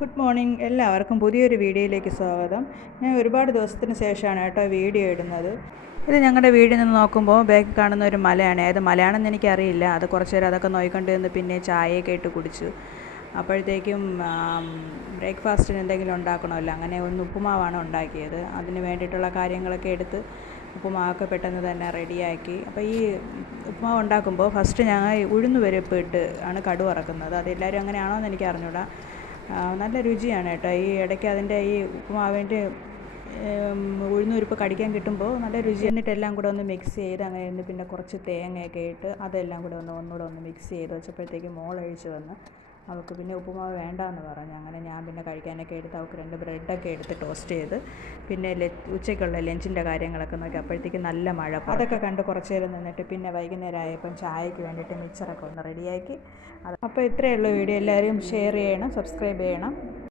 Good morning. എല്ലാവർക്കും പുതിയൊരു വീഡിയോയിലേക്ക് സ്വാഗതം. ഞാൻ ഒരുപാട് ദിവസത്തിന് ശേഷമാണ് കേട്ടോ വീഡിയോ ഇടുന്നത്. ഇത് ഞങ്ങളുടെ വീട്ടിൽ നിന്ന് നോക്കുമ്പോൾ ബാക്കിൽ കാണുന്ന ഒരു മലയാണ്. ഏത് മലയാണെന്ന് എനിക്കറിയില്ല. അത് കുറച്ച് നേരം അതൊക്കെ നോക്കിക്കൊണ്ട് നിന്ന് പിന്നെ ചായയൊക്കെ ഇട്ട് കുടിച്ചു. അപ്പോഴത്തേക്കും ബ്രേക്ക്ഫാസ്റ്റിന് എന്തെങ്കിലും ഉണ്ടാക്കണമല്ലോ. അങ്ങനെ ഒന്ന് ഉപ്പുമാവാണ് ഉണ്ടാക്കിയത്. അതിന് വേണ്ടിയിട്ടുള്ള കാര്യങ്ങളൊക്കെ എടുത്ത് ഉപ്പുമാവൊക്കെ പെട്ടെന്ന് തന്നെ റെഡിയാക്കി. അപ്പോൾ ഈ ഉപ്പുമാവ് ഉണ്ടാക്കുമ്പോൾ ഫസ്റ്റ് ഞങ്ങൾ ഉഴുന്ന് പരിപ്പ് ഇട്ട് ആണ് കടുക് വറക്കുന്നത്. അതെല്ലാവരും അങ്ങനെയാണോ എന്ന് എനിക്ക് അറിഞ്ഞൂടാ. നല്ല രുചിയാണ് കേട്ടോ. ഈ ഇടയ്ക്ക് അതിൻ്റെ ഈ ഉപ്പുമാവിൻ്റെ ഉഴുന്നുപരിപ്പ് കടിക്കാൻ കിട്ടുമ്പോൾ നല്ല രുചി. എന്നിട്ട് എല്ലാം കൂടെ ഒന്ന് മിക്സ് ചെയ്ത് അങ്ങനെ ഇരുന്ന് പിന്നെ കുറച്ച് തേങ്ങയൊക്കെ ഇട്ട് അതെല്ലാം കൂടെ ഒന്നുകൂടെ ഒന്ന് മിക്സ് ചെയ്ത് വെച്ചപ്പോഴത്തേക്ക് മോളൊഴിച്ച് വന്ന് അവൾക്ക് പിന്നെ ഉപ്പുമാവ് വേണ്ടാന്ന് പറഞ്ഞു. അങ്ങനെ ഞാൻ പിന്നെ കഴിക്കാനൊക്കെ എടുത്ത് അവൾക്ക് 2 ബ്രെഡൊക്കെ എടുത്ത് ടോസ്റ്റ് ചെയ്ത് പിന്നെ ഉച്ചയ്ക്കുള്ള ലഞ്ചിൻ്റെ കാര്യങ്ങളൊക്കെ നോക്കി. അപ്പോഴത്തേക്ക് നല്ല മഴ. അതൊക്കെ കണ്ട് കുറച്ച് നേരം നിന്നിട്ട് പിന്നെ വൈകുന്നേരം ആയപ്പം ചായയ്ക്ക് വേണ്ടിയിട്ട് മിക്സറൊക്കെ ഒന്ന് റെഡിയാക്കി. അപ്പോൾ ഇത്രയേ ഉള്ളൂ വീഡിയോ. എല്ലാവരും ഷെയർ ചെയ്യണം, സബ്സ്ക്രൈബ് ചെയ്യണം.